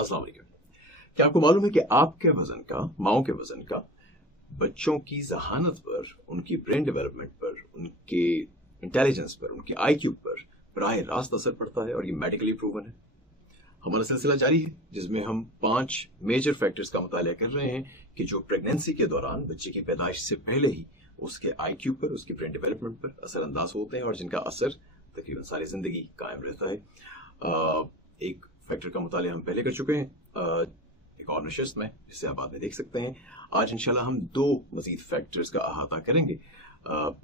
अस्सलाम वालेकुम। क्या आपको मालूम है कि आपके वजन का, माओ के वजन का बच्चों की जहानत पर, उनकी ब्रेन डेवलपमेंट पर, उनके इंटेलिजेंस पर, उनके आईक्यू पर बराह रास्त असर पड़ता है और ये मेडिकली प्रूवन है। हमारा सिलसिला जारी है जिसमें हम 5 मेजर फैक्टर्स का मुताला कर रहे हैं कि जो प्रेगनेंसी के दौरान बच्चे की पैदाइश से पहले ही उसके आईक्यू पर, उसके ब्रेन डेवलपमेंट पर असरअंदाज होते हैं और जिनका असर तकरीबन सारी जिंदगी कायम रहता है। एक फैक्टर का मुताला हम पहले कर चुके हैं एक और नशिस्त में, जिसे आप बाद में देख सकते हैं। आज इंशाल्लाह हम 2 मजीद फैक्टर्स का अहाता करेंगे।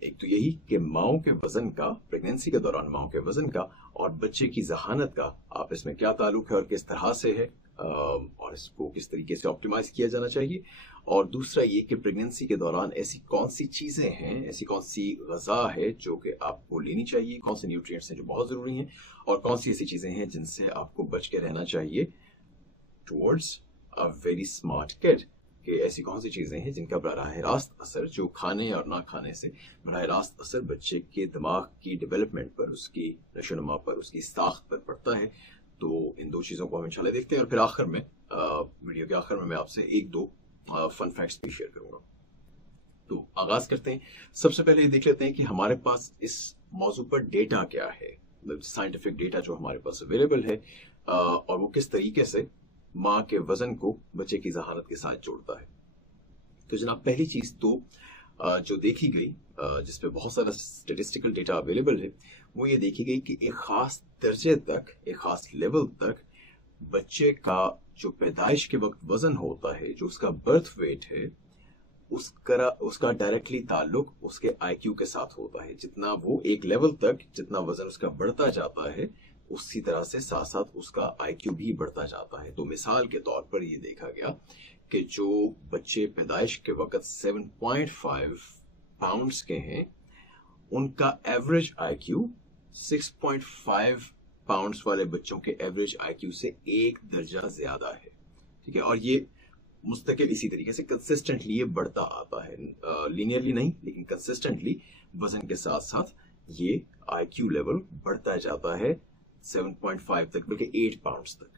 एक तो यही कि माओ के वजन का, प्रेगनेंसी के दौरान माओ के वजन का और बच्चे की जहानत का आपस में क्या ताल्लुक है और किस तरह से है, और इसको किस तरीके से ऑप्टिमाइज किया जाना चाहिए। और दूसरा ये कि प्रेगनेंसी के दौरान ऐसी कौन सी चीजें हैं, ऐसी कौन सी गज़ा है जो कि आपको लेनी चाहिए, कौन से न्यूट्रिएंट्स हैं जो बहुत जरूरी हैं, और कौन सी ऐसी चीजें हैं जिनसे आपको बच के रहना चाहिए towards a very smart kid. कि ऐसी कौन सी चीजें हैं जिनका बराह रास्त असर, जो खाने और ना खाने से बराह रास्त असर बच्चे के दिमाग की डेवलपमेंट पर, उसकी नशोनुमा पर, उसकी साख्त पर पड़ता है। तो इन 2 चीजों को हम इंशाल्लाह देखते हैं और फिर आखिर में, वीडियो के आखिर में मैं आपसे 1-2 फन फैक्ट्स भी शेयर करूंगा। तो आगाज करते हैं। सबसे पहले ये देख लेते हैं कि हमारे पास इस मौजू पर डेटा क्या है, साइंटिफिक डेटा जो हमारे पास अवेलेबल है, और वो किस तरीके से माँ के वजन को बच्चे की जहानत के साथ जोड़ता है। तो जनाब, पहली चीज तो जो देखी गई, जिसपे बहुत सारा स्टेटिस्टिकल डेटा अवेलेबल है, वो ये देखी गई कि एक खास दर्जे तक, एक खास लेवल तक बच्चे का जो पैदाइश के वक्त वजन होता है, जो उसका बर्थ वेट है, उसका डायरेक्टली ताल्लुक उसके आईक्यू के साथ होता है। जितना वो एक लेवल तक, जितना वजन उसका बढ़ता जाता है, उसी तरह से साथ साथ उसका आईक्यू भी बढ़ता जाता है। तो मिसाल के तौर पर ये देखा गया कि जो बच्चे पैदाइश के वक्त 7.5 पाउंड्स के हैं, उनका एवरेज आईक्यू 6.5 पाउंड्स वाले बच्चों के एवरेज आईक्यू से 1 दर्जा ज्यादा है। ठीक है, और ये मुस्तकिल इसी तरीके से कंसिस्टेंटली ये बढ़ता आता है, लीनियरली नहीं लेकिन कंसिस्टेंटली वजन के साथ साथ ये आईक्यू लेवल बढ़ता जाता है 7.5 तक, बल्कि 8 पाउंड्स तक।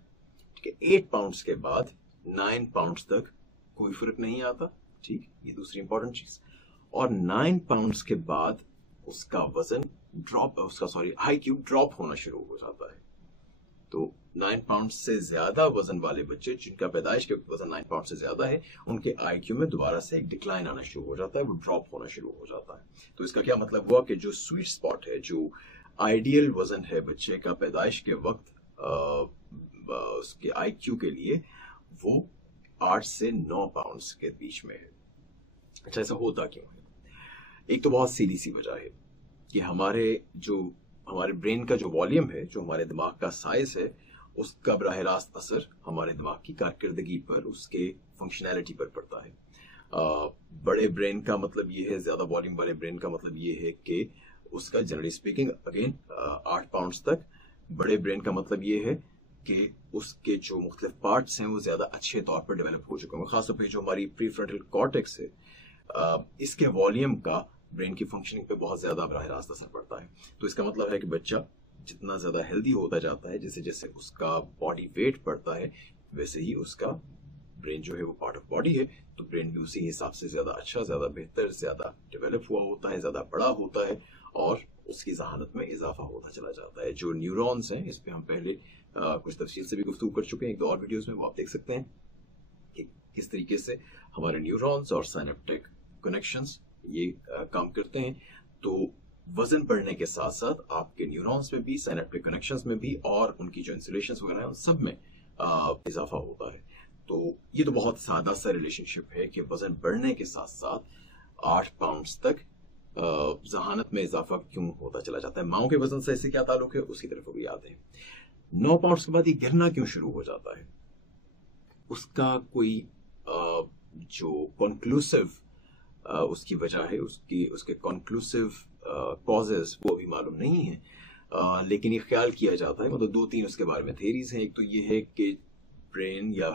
ठीक है, 8 पाउंड्स के बाद 9 पाउंड्स तक कोई फर्क नहीं आता। ठीक, ये दूसरी इंपॉर्टेंट चीज। और 9 पाउंड्स के बाद उसका वजन आईक्यू ड्रॉप होना शुरू हो जाता है। तो 9 पाउंड से ज्यादा वजन वाले बच्चे, जिनका पैदाइश के वजन 9 पाउंड से ज्यादा है, उनके आईक्यू में दोबारा से एक डिक्लाइन आना शुरू हो जाता है, वो ड्रॉप होना शुरू हो जाता है। तो इसका क्या मतलब हुआ कि जो स्वीट स्पॉट है, जो आइडियल वजन है बच्चे का पैदाइश के वक्त उसके आईक्यू के लिए, वो 8 से 9 पाउंड्स के बीच में है। अच्छा, ऐसा होता क्यों है? एक तो बहुत सीधी सी वजह है कि हमारे ब्रेन का जो वॉल्यूम है, जो हमारे दिमाग का साइज है, उसका बराह रास्त असर हमारे दिमाग की कारकर्दगी पर, उसके फंक्शनैलिटी पर पड़ता है। बड़े ब्रेन का मतलब ये है, ज्यादा वॉल्यूम वाले ब्रेन का मतलब ये है कि उसका जनरली स्पीकिंग अगेन 8 पाउंड्स तक। बड़े ब्रेन का मतलब ये है कि उसके जो मुख्तलिफ पार्ट्स हैं वो ज्यादा अच्छे तौर पर डेवलप हो चुके हैं। खासतौर पर जो हमारी प्रीफ्रंटल कॉर्टेक्स है, इसके वॉल्यूम का ब्रेन की फंक्शनिंग पे बहुत ज्यादा बराह रास्त असर पड़ता है। तो इसका मतलब है कि बच्चा जितना ज्यादा हेल्दी होता जाता है, जैसे जैसे उसका बॉडी वेट बढ़ता है, वैसे ही उसका ब्रेन जो है वो पार्ट ऑफ बॉडी है, तो ब्रेन भी उसी हिसाब से ज्यादा अच्छा, ज्यादा बेहतर, ज्यादा डेवलप हुआ होता है, ज्यादा बड़ा होता है और उसकी जहानत में इजाफा होता चला जाता है। जो न्यूरॉन्स हैं, इस पे हम पहले कुछ तफसील से भी गुफ्तगू कर चुके हैं, 1-2 और वीडियोस में, वो आप देख सकते हैं कि किस तरीके से हमारे न्यूरॉन्स और साइनेप्टिक कनेक्शंस ये काम करते हैं। तो वजन बढ़ने के साथ साथ आपके न्यूरॉन्स में भी, साइनेप्टिक कनेक्शंस में भी, और उनकी जो इंसुलेशंस वगैरह हैं, उन सब में इजाफा होता है। तो ये तो बहुत सादा सा रिलेशनशिप है कि वजन बढ़ने के साथ साथ 8 पाउंड्स तक जहानत में इजाफा क्यों होता चला जाता है। माओ के वजन से इससे क्या ताल्लुक है, उसकी तरफ भी आते हैं। 9 पाउंड्स के बाद ये गिरना क्यों शुरू हो जाता है, उसका कोई जो कंक्लूसिव उसकी वजह है, उसके कंक्लूसिव कॉजेस वो अभी मालूम नहीं है, लेकिन ये ख्याल किया जाता है, मतलब 2-3 उसके बारे में थेरीज हैं। एक तो ये है कि ब्रेन या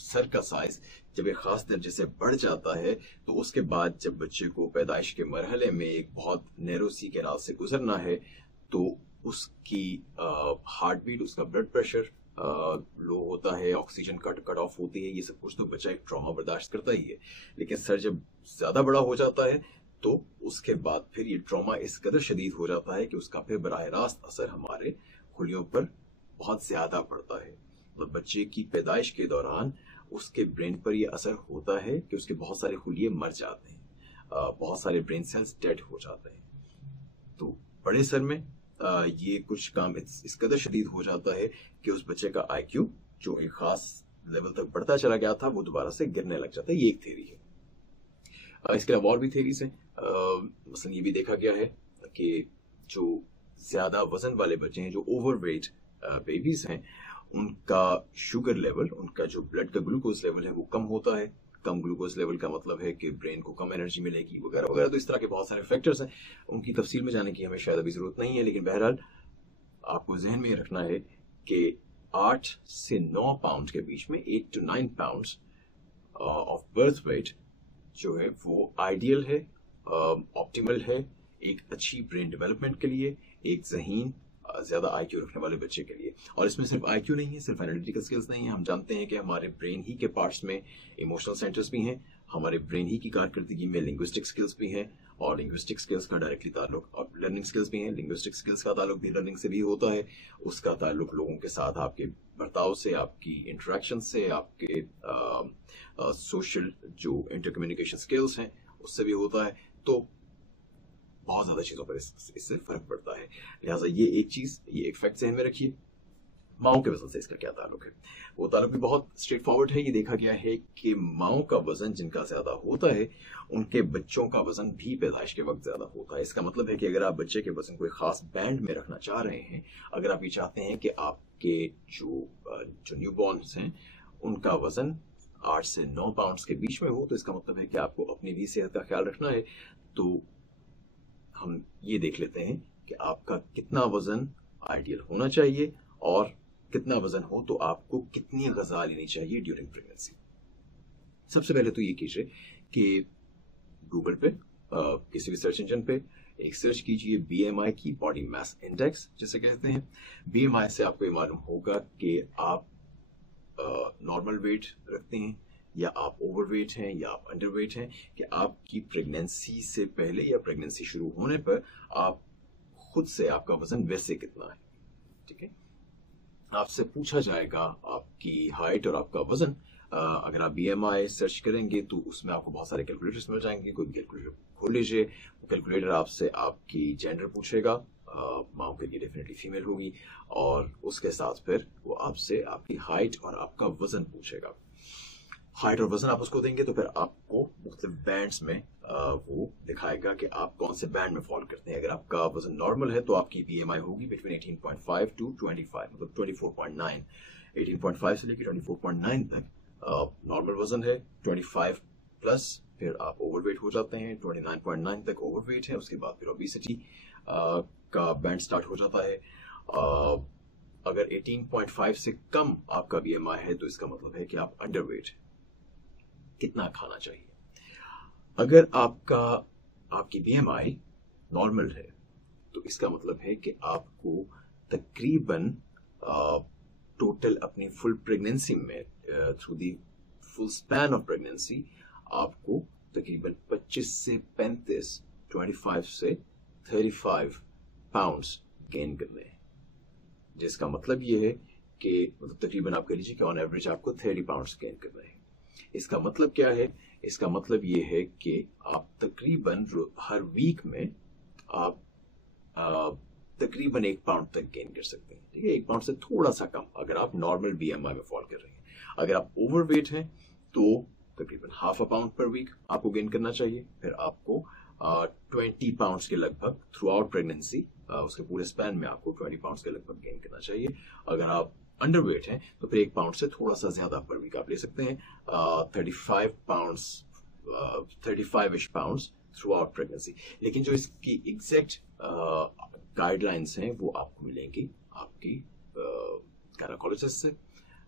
सर का साइज जब एक खास दर्जे से बढ़ जाता है, तो उसके बाद जब बच्चे को पैदाइश के मरहले में एक बहुत नैरो सी कैनाल से गुजरना है, तो उसकी हार्ट बीट, उसका ब्लड प्रेशर लो होता है, ऑक्सीजन कट ऑफ होती है, ये सब कुछ तो बच्चा एक ट्रॉमा बर्दाश्त करता ही है। लेकिन सर जब ज्यादा बड़ा हो जाता है तो उसके बाद फिर ये ट्रॉमा इस कदर शदीद हो जाता है कि उसका फिर बराह रास्त असर हमारे खुलियों पर बहुत ज्यादा पड़ता है। मतलब बच्चे की पैदाइश के दौरान उसके ब्रेन पर यह असर होता है कि उसके बहुत सारे खुलिये मर जाते हैं, बहुत सारे ब्रेन सेल्स डेड हो जाते हैं। तो बड़े सर में ये कुछ काम इस कदर शदीद हो जाता है कि उस बच्चे का IQ जो एक खास लेवल तक बढ़ता चला गया था वो दोबारा से गिरने लग जाता है। ये एक थ्योरी है। इसके अलावा और भी थ्योरीज हैं। मसलन ये भी देखा गया है कि जो ज्यादा वजन वाले बच्चे हैं, जो ओवरवेट बेबीज हैं, उनका शुगर लेवल, उनका जो ब्लड का ग्लूकोज लेवल है वो कम होता है। कम ग्लूकोज लेवल का मतलब है कि ब्रेन को कम एनर्जी मिलेगी वगैरह वगैरह। तो इस तरह के बहुत सारे फैक्टर्स हैं, उनकी तफसील में जाने की हमें शायद अभी जरूरत नहीं है। लेकिन बहरहाल आपको जहन में रखना है कि 8 से 9 पाउंड के बीच में 8 to 9 pounds of birth weight जो है वो आइडियल है, ऑप्टिमल है एक अच्छी ब्रेन डेवलपमेंट के लिए, एक ज़हीन ज्यादा IQ रखने वाले बच्चे के लिए। और इसमें सिर्फ IQ नहीं है, सिर्फ एनालिटिकल स्किल्स नहीं है। हम जानते हैं कि हमारे ब्रेन ही के पार्ट्स में इमोशनल सेंटर्स भी हैं, हमारे ब्रेन ही की कारकर्दगी में लिंग्विस्टिक स्किल्स भी हैं, और लिंग्विस्टिक स्किल्स का डायरेक्टली ताल्लुक, और लर्निंग स्किल्स भी हैं, लिंग्विस्टिक स्किल्स का ताल्लुक भी लर्निंग से भी होता है। उसका ताल्लुक लोगों के साथ आपके बर्ताव से, आपकी इंटरेक्शन से, आपके सोशल जो इंटरकम्युनिकेशन स्किल्स हैं उससे भी होता है। तो बहुत ज्यादा चीजों पर इससे फर्क पड़ता है। लिहाजा ये एक चीज, ये एक फैक्ट ज़हन में रखिए। माओ के वजन से इसका क्या ताल्लुक है? वो ताल्लुक भी बहुत स्ट्रेट फॉरवर्ड है। ये देखा गया है कि माओ का वजन जिनका ज्यादा होता है उनके बच्चों का वजन भी पैदाइश के वक्त ज्यादा होता है। इसका मतलब है कि अगर आप बच्चे के वजन को एक खास बैंड में रखना चाह रहे हैं, अगर आप ये चाहते हैं कि आपके जो न्यूबॉर्न्स हैं उनका वजन 8 से 9 पाउंड्स के बीच में हो, तो इसका मतलब है कि आपको अपनी भी सेहत का ख्याल रखना है। तो हम ये देख लेते हैं कि आपका कितना वजन आइडियल होना चाहिए और कितना वजन हो तो आपको कितनी ग़िज़ा लेनी चाहिए ड्यूरिंग प्रेगनेंसी। सबसे पहले तो ये कीजिए कि गूगल पे किसी भी सर्च इंजन पे एक सर्च कीजिए BMI की, बॉडी मास इंडेक्स जिसे कहते हैं। BMI से आपको ये मालूम होगा कि आप नॉर्मल वेट रखते हैं या आप ओवरवेट हैं या आप अंडरवेट हैं, कि आपकी प्रेगनेंसी से पहले या प्रेगनेंसी शुरू होने पर आप खुद से आपका वजन वैसे कितना है। ठीक है, आपसे पूछा जाएगा आपकी हाइट और आपका वजन। अगर आप BMI सर्च करेंगे तो उसमें आपको बहुत सारे कैलकुलेटर्स मिल जाएंगे। कोई कैलकुलेटर खोल लीजिए, कैलकुलेटर आपसे आपकी जेंडर पूछेगा, माँ के लिए डेफिनेटली फीमेल होगी, और उसके साथ फिर वो आपसे आपकी हाइट और आपका वजन पूछेगा। हाइट और वजन आप उसको देंगे तो फिर आपको मुख्तलिफ बैंड्स में वो दिखाएगा कि आप कौन से बैंड में फॉल करते हैं। अगर आपका वजन नॉर्मल है तो आपकी BMI होगी बिटवीन 18.5 to 25, मतलब 24.9। 18.5 से लेकर 24.9 तक नॉर्मल वजन है। 25 प्लस फिर आप ओवरवेट हो जाते हैं। 29.9 तक ओवरवेट है, उसके बाद फिर ओबेसिटी का बैंड स्टार्ट हो जाता है। अगर 18.5 से कम आपका BMI है तो इसका मतलब है कि आप अंडरवेट है। कितना खाना चाहिए? अगर आपकी BMI नॉर्मल है तो इसका मतलब है कि आपको तकरीबन टोटल अपनी फुल प्रेगनेंसी में, through the full span of pregnancy, आपको तकरीबन 25 से 35, 25 से 35 पाउंड्स गेन करने हैं। जिसका मतलब ये है कि मतलब तकरीबन आप कह लीजिए कि ऑन एवरेज आपको 30 पाउंड्स गेन करना है। इसका मतलब क्या है? इसका मतलब ये है कि आप तकरीबन हर वीक में आप तकरीबन 1 पाउंड तक गेन कर सकते हैं। ठीक है, 1 पाउंड से थोड़ा सा कम अगर आप नॉर्मल BMI में फॉल कर रहे हैं। अगर आप ओवरवेट हैं तो तकरीबन ½ पाउंड पर वीक आपको गेन करना चाहिए। फिर आपको 20 पाउंड्स के लगभग थ्रू आउट प्रेगनेंसी, उसके पूरे स्पैन में आपको 20 पाउंड्स के लगभग गेन करना चाहिए। अगर आप अंडरवेट हैं तो फिर 1 पाउंड से थोड़ा सा ज्यादा पर वीक आप ले सकते हैं। 35-ish pounds through out pregnancy. लेकिन जो इसकी एग्जैक्ट गाइडलाइंस हैं वो आपको मिलेंगी आपकी गायनेकोलॉजिस्ट से।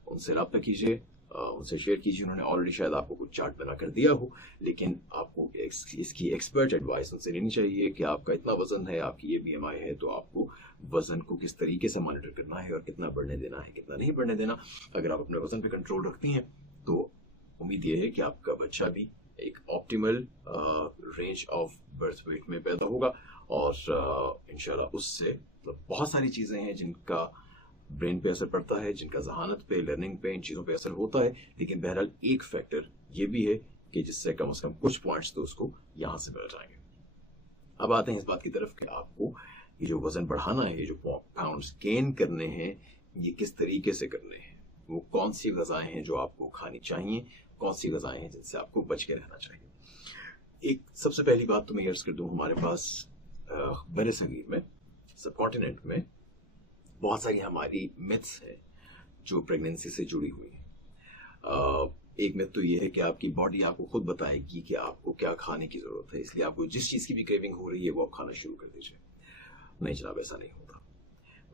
उनसे रब्ता कीजिए, उनसे शेयर कीजिए। उन्होंने ऑलरेडी शायद आपको कुछ चार्ट बना कर दिया हो, लेकिन आपको इसकी एक्सपर्ट एडवाइस उनसे लेनी चाहिए कि आपका इतना वजन है, आपकी ये BMI है, तो आपको वजन को किस तरीके से मॉनिटर करना है और कितना बढ़ने देना है, कितना नहीं बढ़ने देना। अगर आप अपने वजन पे कंट्रोल रखती हैं तो उम्मीद ये है कि आपका बच्चा भी एक optimal range of birth weight में पैदा होगा और इंशाल्लाह उससे बहुत सारी चीजें हैं जिनका ब्रेन पे असर पड़ता है, जिनका जहानत पे, लर्निंग पे, इन चीजों पे असर होता है। लेकिन बहरहाल एक फैक्टर ये भी है कि जिससे कम से कम कुछ पॉइंट्स तो उसको यहां से मिल जाएंगे। अब आते हैं इस बात की तरफ कि आपको ये जो वजन बढ़ाना है, ये जो पाउंड्स गेन करने हैं, ये किस तरीके से करने हैं, वो कौन सी ग़िज़ाएं हैं जो आपको खानी चाहिए, कौन सी ग़िज़ाएं हैं जिनसे आपको बच के रहना चाहिए। एक सबसे पहली बात तो मैं अर्ज कर दूं, हमारे पास बड़े सगीर में, सब कॉन्टिनेंट में बहुत सारी हमारी मिथ्स हैं जो प्रेगनेंसी से जुड़ी हुई हैं। एक मिथ तो ये है कि आपकी बॉडी आपको खुद बताएगी कि आपको क्या खाने की जरूरत है, इसलिए आपको जिस चीज की भी क्रेविंग हो रही है वो आप खाना शुरू कर दीजिए। नहीं जनाब, ऐसा नहीं होता।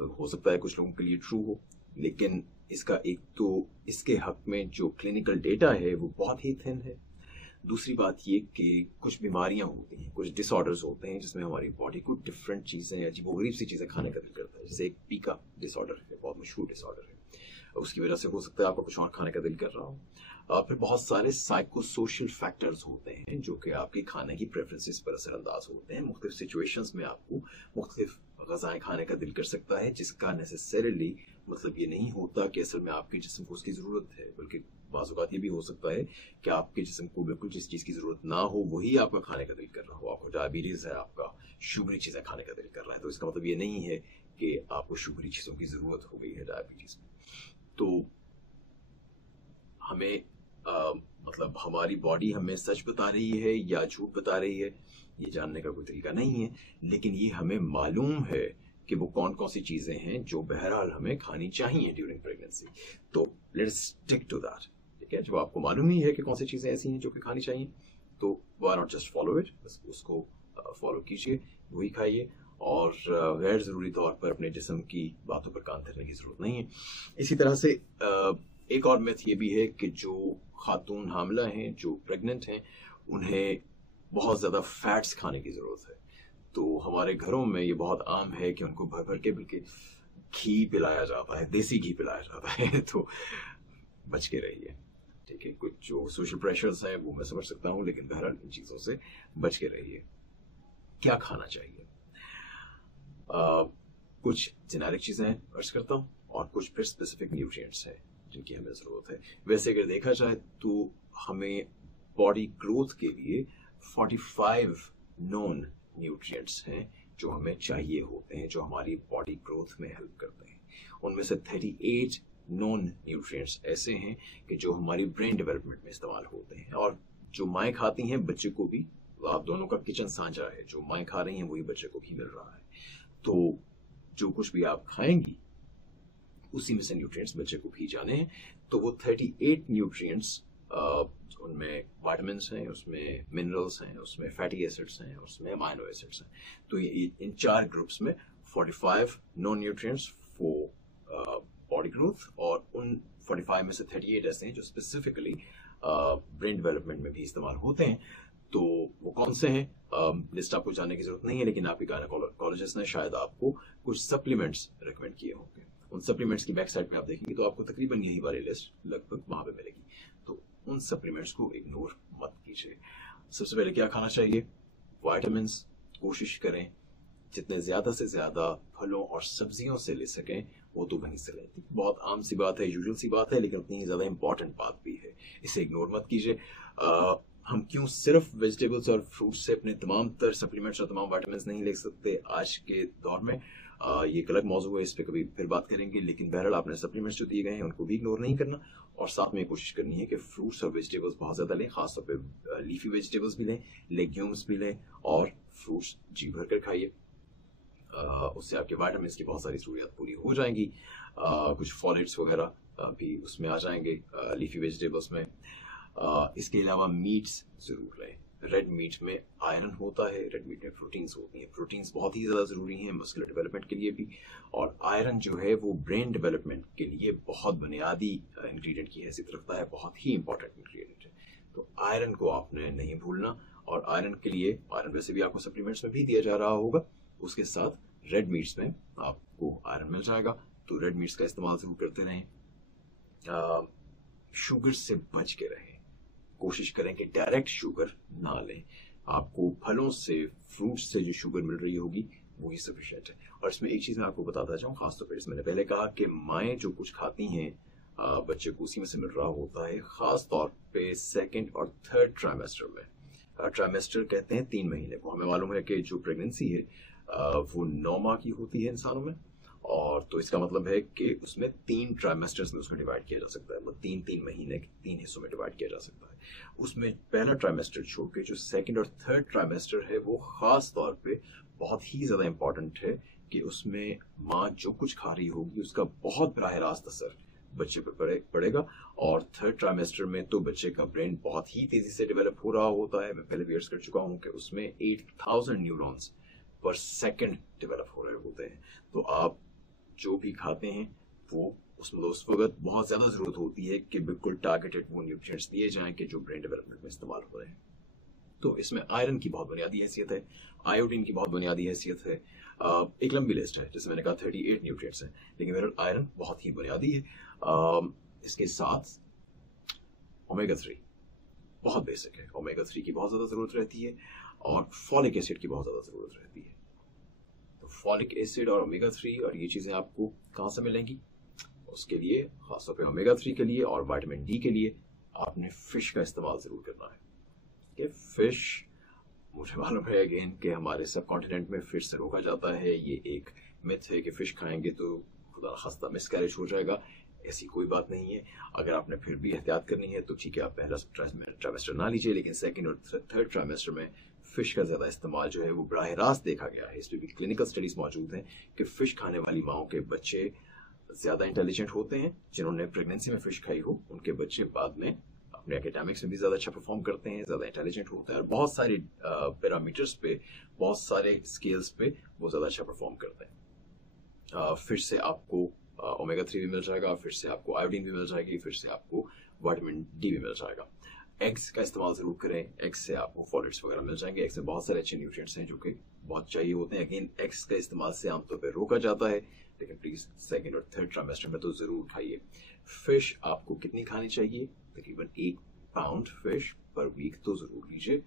तो हो सकता है कुछ लोगों के लिए ट्रू हो, लेकिन इसका एक तो इसके हक में जो क्लिनिकल डेटा है वो बहुत ही थिन है। दूसरी बात ये कि कुछ बीमारियां होती हैं, कुछ डिसऑर्डर्स होते हैं जिसमें हमारी बॉडी को डिफरेंट चीजें, अजीबोगरीब सी चीजें खाने का दिल करता है। जैसे एक पीका डिसऑर्डर है, बहुत मशहूर डिसऑर्डर है, उसकी वजह से हो सकता है आपको कुछ और खाने का दिल कर रहा हो। फिर बहुत सारे साइको सोशल फैक्टर्स होते हैं जो कि आपके खाने की प्रेफरेंसेस पर असरअंदाज होते हैं। मुख्तलिफ सिचुएशंस में आपको मुख्तलिफ ग़िज़ाएं खाने का दिल कर सकता है, जिसका नेसेसरीली मतलब ये नहीं होता कि असल में आपके जिस्म को उसकी ज़रूरत है, बल्कि बाज़ औक़ात ये भी हो सकता है कि आपके जिस्म को बिल्कुल जिस चीज़ की ज़रूरत ना हो वही आपका खाने का दिल कर रहा हो। आपको डायबिटीज़ है, आपका शुगरी चीज़ें खाने का दिल कर रहा है, तो इसका मतलब ये नहीं है कि आपको शुगरी चीज़ों की ज़रूरत हो गई है डायबिटीज़ में। तो हमें मतलब हमारी बॉडी हमें सच बता रही है या झूठ बता रही है, ये जानने का कोई तरीका नहीं है, लेकिन ये हमें मालूम है कि वो कौन कौन सी चीजें हैं जो बहरहाल हमें खानी चाहिए ड्यूरिंग प्रेगनेंसी। तो लेट्स स्टिक टू दैट। ठीक है, जब आपको मालूम ही है कि कौन सी चीजें ऐसी हैं जो कि खानी चाहिए, तो why not just follow it, बस उसको फॉलो कीजिए, वही खाइए, और गैर जरूरी तौर पर अपने जिस्म की बातों पर कान धरने की जरूरत नहीं है। इसी तरह से एक और मिथ ये भी है कि जो खातून हामिला हैं, जो प्रेग्नेंट हैं, उन्हें बहुत ज्यादा फैट्स खाने की जरूरत है। तो हमारे घरों में ये बहुत आम है कि उनको भर भर के बल्कि घी पिलाया जाता है, देसी घी पिलाया जाता है, तो बच के रहिए। ठीक है, कुछ जो सोशल प्रेशर्स हैं वो मैं समझ सकता हूँ, लेकिन बहरहाल इन चीजों से बच के रहिए। क्या खाना चाहिए? कुछ जेनेरिक चीजें अर्ज करता हूँ और कुछ फिर स्पेसिफिक न्यूट्रिएंट्स हैं जिनकी हमें जरूरत है। वैसे अगर देखा जाए तो हमें बॉडी ग्रोथ के लिए 45 नॉन न्यूट्रिएंट्स हैं जो हमें चाहिए होते हैं, जो हमारी बॉडी ग्रोथ में हेल्प करते हैं। उनमें से 38 नॉन न्यूट्रिएंट्स ऐसे हैं कि जो हमारी ब्रेन डेवलपमेंट में इस्तेमाल होते हैं, और जो माएँ खाती हैं बच्चे को भी, आप दोनों का किचन साझा है, जो माएँ खा रही हैं वही बच्चे को भी मिल रहा है। तो जो कुछ भी आप खाएंगी उसी में से न्यूट्रिएंट्स बच्चे को भी जाने हैं। तो वो 38 न्यूट्रिएंट्स, उनमें विटामिन्स हैं, उसमें मिनरल्स हैं, उसमें फैटी एसिड्स हैं, उसमें अमाइनो एसिड्स हैं। तो ये इन 4 ग्रुप्स में 45 non nutrients for body growth, और उन 45 में से 38 ऐसे हैं जो स्पेसिफिकली ब्रेन डेवलपमेंट में भी इस्तेमाल होते हैं। तो वो कौन से हैं, लिस्ट आपको जानने की जरूरत नहीं है, लेकिन आपके गायनेकोलॉजिस्ट ने शायद आपको कुछ सप्लीमेंट्स रेकमेंड किए होंगे। उन सप्लीमेंट्स की बैक साइड में आप देखेंगे तो आपको तकरीबन यही वाली लिस्ट लगभग वहां पे मिलेगी। तो उन सप्लीमेंट्स को इग्नोर मत कीजिए। सबसे पहले क्या खाना चाहिए? विटामिन्स कोशिश करें जितने ज्यादा से ज्यादा फलों और सब्जियों से ले सकें वो तो वहीं से लें। बहुत आम सी बात है, यूजुअल सी बात है, लेकिन उतनी ही ज्यादा इंपॉर्टेंट बात भी है, इसे इग्नोर मत कीजिए। हम क्यों सिर्फ वेजिटेबल्स और फ्रूट्स से अपने तमाम तर सप्लीमेंट्स और तमाम विटामिन्स नहीं ले सकते आज के दौर में, ये एक अलग मौजू है, इस पे कभी फिर बात करेंगे। लेकिन बहरहाल आपने सप्लीमेंट्स जो दिए गए हैं उनको भी इग्नोर नहीं करना, और साथ में कोशिश करनी है कि फ्रूट्स और वेजिटेबल्स बहुत ज्यादा लें, खासतौर पे लीफी वेजिटेबल्स भी लें, लेग्यूम्स भी लें, और फ्रूट्स जी भर कर खाइए। उससे आपके विटामिन्स की बहुत सारी जरूरियात पूरी हो जाएंगी। कुछ फॉलेट्स वगैरह भी उसमें आ जाएंगे लीफी वेजिटेबल्स में। इसके अलावा मीट्स जरूर लें, रेड मीट में आयरन होता है, रेड मीट में प्रोटीन्स होती हैं। प्रोटीन्स बहुत ही ज़्यादा ज़रूरी हैं मस्कुलर डेवलपमेंट के लिए भी, और आयरन जो है वो ब्रेन डेवलपमेंट के लिए बहुत बुनियादी इंग्रेडिएंट की हैसियत रखता है, बहुत ही इंपॉर्टेंट इंग्रेडिएंट है। तो आयरन को आपने नहीं भूलना, और आयरन के लिए, आयरन वैसे भी आपको सप्लीमेंट्स में भी दिया जा रहा होगा, उसके साथ रेड मीट्स में आपको आयरन मिल जाएगा, तो रेड मीट्स का इस्तेमाल जरूर करते रहें। शुगर से बच के रहें, कोशिश करें कि डायरेक्ट शुगर ना लें। आपको फलों से, फ्रूट्स से जो शुगर मिल रही होगी वही सफिशिएंट है। और इसमें एक चीज मैं आपको बताता जाऊं, खासतौर पर मैंने पहले कहा कि माएँ जो कुछ खाती हैं बच्चे को उसी में से मिल रहा होता है, खास तौर पे सेकंड और थर्ड ट्राइमेस्टर में। ट्राइमेस्टर कहते हैं 3 महीने को। हमें मालूम है कि जो प्रेगनेंसी है वो 9 माह की होती है इंसानों में, और तो इसका मतलब है कि उसमें 3 ट्राइमेस्टर्स में उसको डिवाइड किया जा सकता है, वो 3-3 महीने के 3 हिस्सों में डिवाइड किया जा सकता है। उसमें पहला ट्राइमेस्टर छोड़ के जो सेकंड और थर्ड ट्राइमेस्टर है वो खास तौर पे बहुत ही ज्यादा इंपॉर्टेंट है कि उसमें माँ जो कुछ खा रही होगी उसका बहुत बराह रास्त असर बच्चे पर पड़ेगा। और थर्ड ट्राइमेस्टर में तो बच्चे का ब्रेन बहुत ही तेजी से डेवलप हो रहा होता है। मैं पहले भी अर्ज कर चुका हूँ कि उसमें 8000 न्यूरॉन्स पर सेकंड डेवलप हो रहे होते हैं। तो आप जो भी खाते हैं वो उसमें उस वक्त बहुत ज्यादा जरूरत होती है कि बिल्कुल टारगेटेड वो न्यूट्रिएंट्स दिए जाएं कि जो ब्रेन डेवलपमेंट में इस्तेमाल हो रहे हैं। तो इसमें आयरन की बहुत बुनियादी हैसियत है, आयोडीन की बहुत बुनियादी हैसियत है। एक लंबी लिस्ट है, जैसे मैंने कहा 38 न्यूट्रिएंट्स हैं, लेकिन मेरा आयरन बहुत ही बुनियादी है। इसके साथ ओमेगा 3 बहुत बेसिक है, ओमेगा 3 की बहुत ज्यादा जरूरत रहती है, और फॉलिक एसिड की बहुत ज्यादा जरूरत रहती है। तो फॉलिक एसिड और ओमेगा 3 और ये चीजें आपको कहाँ से मिलेंगी, उसके लिए खासतौर पे ओमेगा 3 के लिए और विटामिन डी के लिए आपने फिश का इस्तेमाल जरूर करना है। कि फिश, मुझे मालूम है अगेन कि हमारे सब कॉन्टिनेंट में फिश से रोका जाता है, ये एक मिथ है कि फिश खाएंगे तो खुदा खास्ता मिसकैरेज हो जाएगा। ऐसी कोई बात नहीं है। अगर आपने फिर भी एहतियात करनी है तो ठीक है, आप पहला ट्राइमेस्टर ना लीजिए, लेकिन सेकंड और थर्ड ट्राइमेस्टर में फिश का ज्यादा इस्तेमाल जो है वो बराह रास्त देखा गया है। इस पर भी क्लिनिकल स्टडीज मौजूद हैं कि फिश खाने वाली माओं के बच्चे ज्यादा इंटेलिजेंट होते हैं। जिन्होंने प्रेगनेंसी में फिश खाई हो उनके बच्चे बाद में अपने एकेडमिक्स में भी ज्यादा अच्छा परफॉर्म करते हैं, ज्यादा इंटेलिजेंट होते हैं, और बहुत सारे पैरामीटर्स पे, बहुत सारे स्केल्स पे वो ज्यादा अच्छा परफॉर्म करते हैं। फिश से आपको ओमेगा 3 भी मिल जाएगा, फिर से आपको आयोडीन भी मिल जाएगी, फिर से आपको विटामिन डी भी मिल जाएगा। एग्स का इस्तेमाल जरूर करें, एग्स से आपको फॉलेट्स वगैरह मिल जाएंगे। एग्स में बहुत सारे अच्छे न्यूट्रिएंट्स हैं जो कि बहुत चाहिए होते हैं। अगेन एग्स का इस्तेमाल से आमतौर पर रोका जाता है, लेकिन प्लीज सेकंड और थर्ड ट्राइमेस्टर में तो जरूर खाइए। फिश आपको कितनी खानी चाहिए, तकरीबन 1 पाउंड फिश पर वीक तो जरूर लीजिए।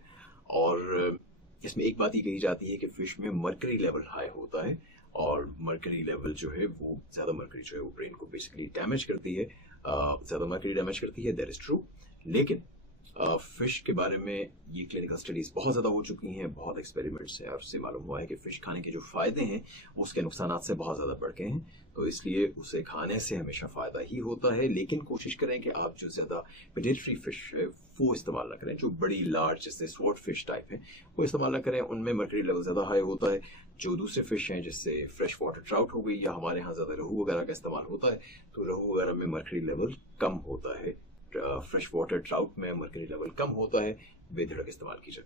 और इसमें एक बात ही कही जाती है कि फिश में मर्करी लेवल हाई होता है, और मर्करी लेवल जो है वो ज्यादा मर्करी जो है वो ब्रेन को बेसिकली डैमेज करती है, ज्यादा मर्करी डैमेज करती है, दैट इज ट्रू। लेकिन फिश के बारे में ये क्लिनिकल स्टडीज बहुत ज्यादा हो चुकी हैं, बहुत एक्सपेरिमेंट्स हैं, और उससे मालूम हुआ है कि फिश खाने के जो फायदे हैं उसके नुकसान से बहुत ज्यादा बढ़ गए हैं। तो इसलिए उसे खाने से हमेशा फायदा ही होता है, लेकिन कोशिश करें कि आप जो ज्यादा प्रेडेटरी फिश है वो इस्तेमाल ना करें। जो बड़ी लार्ज जैसे स्वॉर्ड फिश टाइप है वो इस्तेमाल ना करें, उनमें मर्करी लेवल ज्यादा हाई होता है। जो दूसरे फिश हैं जैसे फ्रेश वाटर ट्राउट हो गई, या हमारे यहाँ ज्यादा रोहू वगैरह का इस्तेमाल होता है, तो रोहू वगैरह में मर्करी लेवल कम होता है, फ्रेश वाटर ट्राउट में मर्करी लेवल कम होता है, बेधड़क इस्तेमाल कीजिए।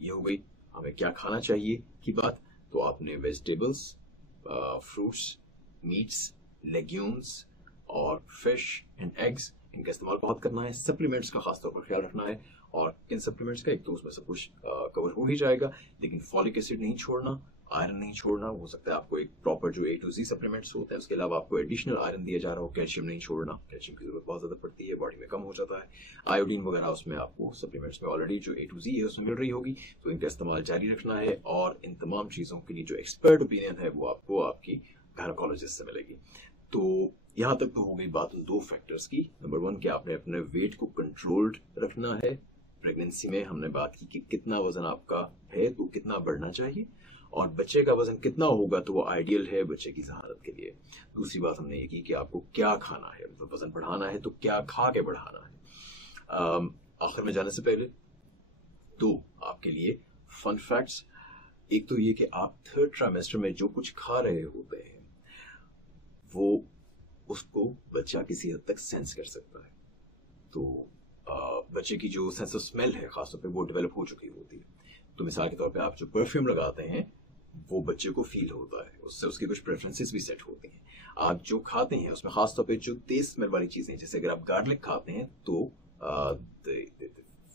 ये हो गई हमें क्या खाना चाहिए की बात। तो आपने वेजिटेबल्स, फ्रूट्स, मीट्स, लेग्यूम्स और फिश एंड एग्स, इनका इस्तेमाल बहुत करना है। सप्लीमेंट्स का खासतौर पर ख्याल रखना है, और इन सप्लीमेंट्स का एक तो उसमें सब कुछ कवर हो ही जाएगा, लेकिन फॉलिक एसिड नहीं छोड़ना, आयरन नहीं छोड़ना। हो सकता है आपको एक प्रॉपर जो A to Z सप्लीमेंट्स होते हैं उसके अलावा आपको एडिशनल आयरन दिया जा रहा हो। कैल्शियम नहीं छोड़ना, कैल्शियम की जरूरत बहुत ज्यादा पड़ती है, बॉडी में कम हो जाता है। आयोडीन वगैरह उसमें आपको सप्लीमेंट्स में ऑलरेडी जो A to Z है उसमें मिल रही होगी, तो इनका इस्तेमाल जारी रखना है। और इन तमाम चीजों के लिए जो एक्सपर्ट ओपिनियन है वो आपको आपकी गायनेकोलॉजिस्ट से मिलेगी। तो यहाँ तक तो हो गई बात उन 2 फैक्टर्स की। नंबर 1 कि आपने अपने वेट को कंट्रोल्ड रखना है। प्रेगनेंसी में हमने बात की कि कितना वजन आपका है तो कितना बढ़ना चाहिए, और बच्चे का वजन कितना होगा तो वो आइडियल है बच्चे की जहानत के लिए। दूसरी बात हमने ये की कि आपको क्या खाना है, मतलब वजन बढ़ाना है तो क्या खा के बढ़ाना है। आखिर में जाने से पहले तो आपके लिए फन फैक्ट्स, एक तो ये कि आप थर्ड ट्राइमेस्टर में जो कुछ खा रहे होते हैं वो उसको बच्चा किसी हद तक सेंस कर सकता है। तो बच्चे की जो सेंस ऑफ स्मेल है खासतौर पे वो डेवलप हो चुकी होती है। तो मिसाल के तौर पे आप जो परफ्यूम लगाते हैं वो बच्चे को फील होता है, उससे उसकी कुछ प्रेफरेंसेस भी सेट होती हैं। आप जो खाते हैं उसमें खासतौर पे जो तेज स्मेल वाली चीजें, जैसे अगर आप गार्लिक खाते हैं तो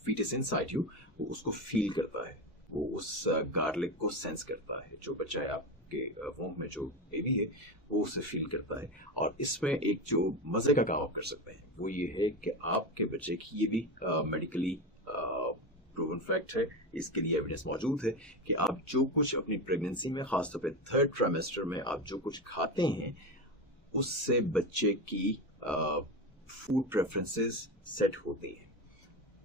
फीटस इनसाइड यू वो उसको फील करता है, वो उस गार्लिक को सेंस करता है। जो बच्चा है आपके वोम में जो बेबी है वो उसे फील करता है। और इसमें एक जो मजे का काम आप कर सकते हैं वो ये है कि आपके बच्चे की, ये भी मेडिकली प्रूवन फैक्ट है, इसके लिए एविडेंस मौजूद है कि आप जो कुछ अपनी प्रेगनेंसी में खासतौर पे 3rd ट्राइमेस्टर में आप जो कुछ खाते हैं उससे बच्चे की फूड प्रेफरेंसेस सेट होती हैं।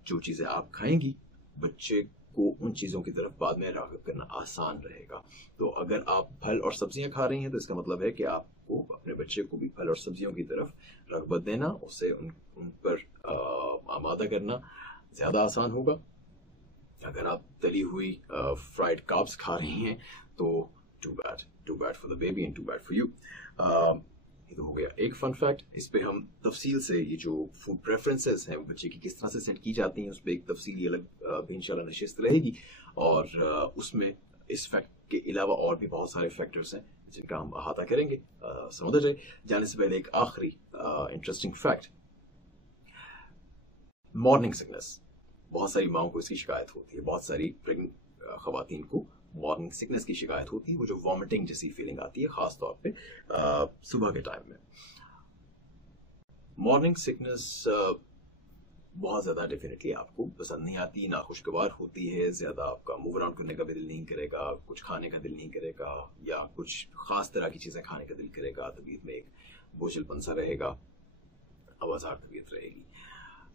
जो चीजें आप खाएंगी बच्चे को उन चीजों की तरफ बाद में राग़िब करना आसान रहेगा। तो अगर आप फल और सब्जियां खा रही हैं तो इसका मतलब है कि आपको अपने बच्चे को भी फल और सब्जियों की तरफ रग़बत देना, उससे उन पर आमादा करना ज्यादा आसान होगा। अगर आप तली हुई फ्राइड कार्ब्स खा रही हैं तो too bad for the baby and too bad for you. ये तो हो गया एक फन फैक्ट। इस पे हम तफसील से ये जो फूड प्रेफरेंसेस हैं बच्चे की किस तरह से सेट की जाती हैं उस पर एक तफसीली अलग भी इंशाल्लाह नशिस्त रहेगी। और उसमें इस फैक्ट के अलावा और भी बहुत सारे फैक्टर्स हैं जिनका हम अहाता करेंगे। समझ जाए जाने से पहले एक आखिरी इंटरेस्टिंग फैक्ट, मॉर्निंग सिकनेस। बहुत सारी माओं को इसकी शिकायत होती है, बहुत सारी प्रेग्नेंट खवातीन को मॉर्निंग सिकनेस की शिकायत होती है, वो जो वॉमिटिंग जैसी फीलिंग आती है खास तौर पे सुबह के टाइम में। मॉर्निंग सिकनेस बहुत ज्यादा डेफिनेटली आपको पसंद नहीं आती, नाखुशगवार होती है, ज्यादा आपका मूव अराउंड करने का भी दिल नहीं करेगा, कुछ खाने का दिल नहीं करेगा, या कुछ खास तरह की चीजें खाने का दिल करेगा, तबीयत में एक बोझलपन सा रहेगा, आवाजार तबीयत रहेगी।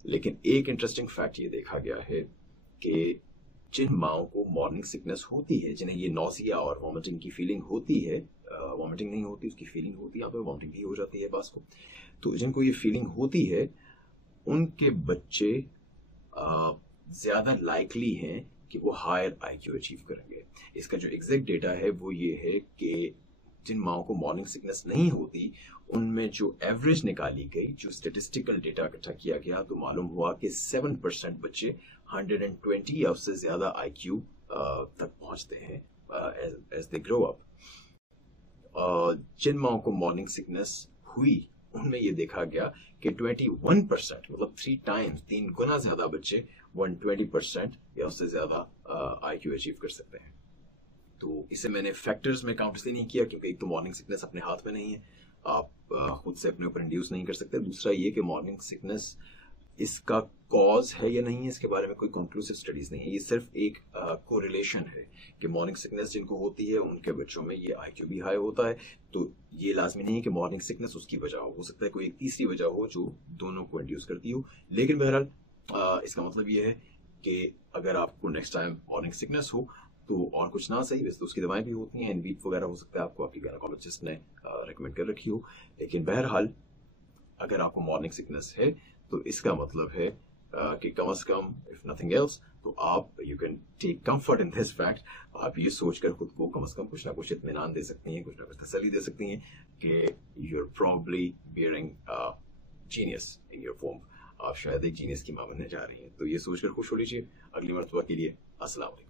लेकिन एक इंटरेस्टिंग फैक्ट ये देखा गया है कि जिन माओं को मॉर्निंग सिकनेस होती है, जिन्हें ये नौसिया और वॉमिटिंग की फीलिंग होती है, वॉमिटिंग नहीं होती उसकी फीलिंग होती है, यहाँ पे वॉमिटिंग भी हो जाती है बास को, तो जिनको ये फीलिंग होती है उनके बच्चे ज्यादा लाइकली हैं कि वो हायर IQ अचीव करेंगे। इसका जो एग्जैक्ट डेटा है वो ये है कि जिन माओं को मॉर्निंग सिकनेस नहीं होती उनमें जो एवरेज निकाली गई, जो स्टेटिस्टिकल डेटा इकट्ठा किया गया, तो मालूम हुआ कि 7% बच्चे 120 या उससे ज्यादा IQ तक पहुंचते हैं एज दे ग्रो अप। जिन माओं को मॉर्निंग सिकनेस हुई उनमें ये देखा गया कि 21%, मतलब 3 गुना ज्यादा बच्चे 120% या उससे ज्यादा IQ अचीव कर सकते हैं। तो इसे मैंने फैक्टर्स में काउंट इसलिए नहीं किया क्योंकि एक तो मॉर्निंग सिकनेस अपने हाथ में नहीं है, आप खुद से अपने ऊपर इंड्यूस नहीं कर सकते। दूसरा ये कि मॉर्निंग सिकनेस इसका कॉज है या नहीं है, इसके बारे में कोई कंक्लूसिव स्टडीज नहीं है। ये सिर्फ एक कोरिलेशन है कि मॉर्निंग सिकनेस जिनको होती है उनके बच्चों में ये IQ भी हाई होता है। तो ये लाजमी नहीं है कि मॉर्निंग सिकनेस उसकी वजह हो सकता है कोई एक तीसरी वजह हो जो दोनों को इंड्यूस करती हो। लेकिन बहरहाल इसका मतलब ये है कि अगर आपको नेक्स्ट टाइम मॉर्निंग सिकनेस हो तो और कुछ ना सही, वैसे तो उसकी दवाएं भी होती हैं, एनवीट वगैरह हो सकता है आपको आपकी गायनेकोलॉजिस्ट ने रेकमेंड कर रखी हो। लेकिन बहरहाल अगर आपको मॉर्निंग सिकनेस है तो इसका मतलब है कि कम से कम इफ नथिंग एल्स तो आप you can take comfort in this fact. आप ये सोचकर खुद को कम से कम कुछ ना कुछ इत्मीनान दे सकती हैं, कुछ ना कुछ तसल्ली दे सकती हैं कि you are probably bearing genius in your womb. आप शायद एक जीनियस की मां बनने जा रही हैं। तो ये सोचकर खुश हो लीजिए। अगली मर्तबा के लिए अस्सलाम वालेकुम।